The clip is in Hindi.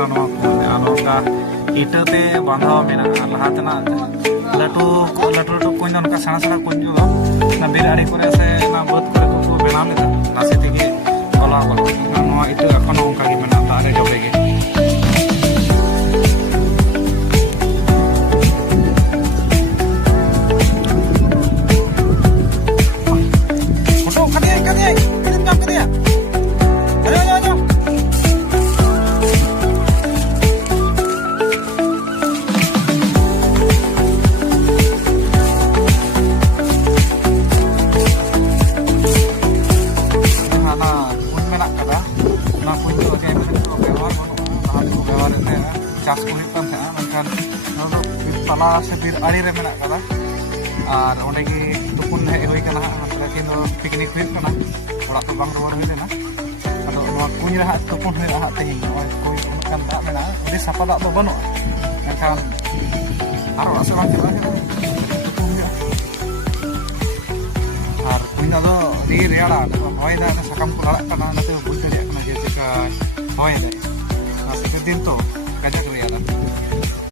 ᱠᱟᱱᱟ ᱱᱚᱣᱟ ᱠᱩᱧ ᱟᱨ ᱱᱚᱝᱠᱟ ᱤᱴᱟᱹᱛᱮ ᱵᱟᱸᱫᱷᱟᱣ ᱢᱮᱱᱟᱜᱼᱟ ᱞᱟᱦᱟ ᱛᱮᱱᱟᱜ ᱞᱟᱹᱴᱩ ᱞᱟᱹᱴᱩ ᱠᱩᱧ ᱫᱚ ᱱᱚᱝᱠᱟ ᱥᱮᱬᱟ ᱥᱮᱬᱟ ᱠᱩᱧ ᱫᱚ ᱚᱱᱟ ᱵᱤᱨ ᱟᱲᱮ ᱠᱚᱨᱮ ᱥᱮ ᱚᱱᱟ ᱵᱟᱹᱫᱽ ᱠᱚᱨᱮ ᱠᱚ ᱵᱮᱱᱟᱣ ᱞᱮᱫᱟ ᱱᱟᱥᱮ ᱛᱮᱜᱮ ᱛᱚᱞᱟᱣ ᱜᱚᱫᱚᱜᱼᱟ ᱱᱚᱣᱟ ᱤᱴᱟᱹ ᱮᱠᱷᱚᱱᱳ ᱚᱱᱠᱟ ᱜᱮ ᱢᱮᱱᱟᱜᱼᱟ ᱫᱟᱜ ᱨᱮ ᱡᱚᱵᱮ ᱜᱮ चाष को तला से बीर आड़ी रे मेना कदा और ओंडे गे तुपुन हेज होई कना लेकिन पिकनिक हुई कना ओड़ा तो बांग रुवार हुई लेना अदो नोआ कुኝ रे हाथ तुपुन हुई हाथ तेही नोआ कोई उनकान दाग मेना अदि सापा दाग दो बनो एखान आर ओड़ा से बांग चला तुपुन हुई और कुኝ दो दी रेड़ा होय दा साकाम को लड़ाक कना नते बुझ दरिया कना जे चिका होय दा दिन तो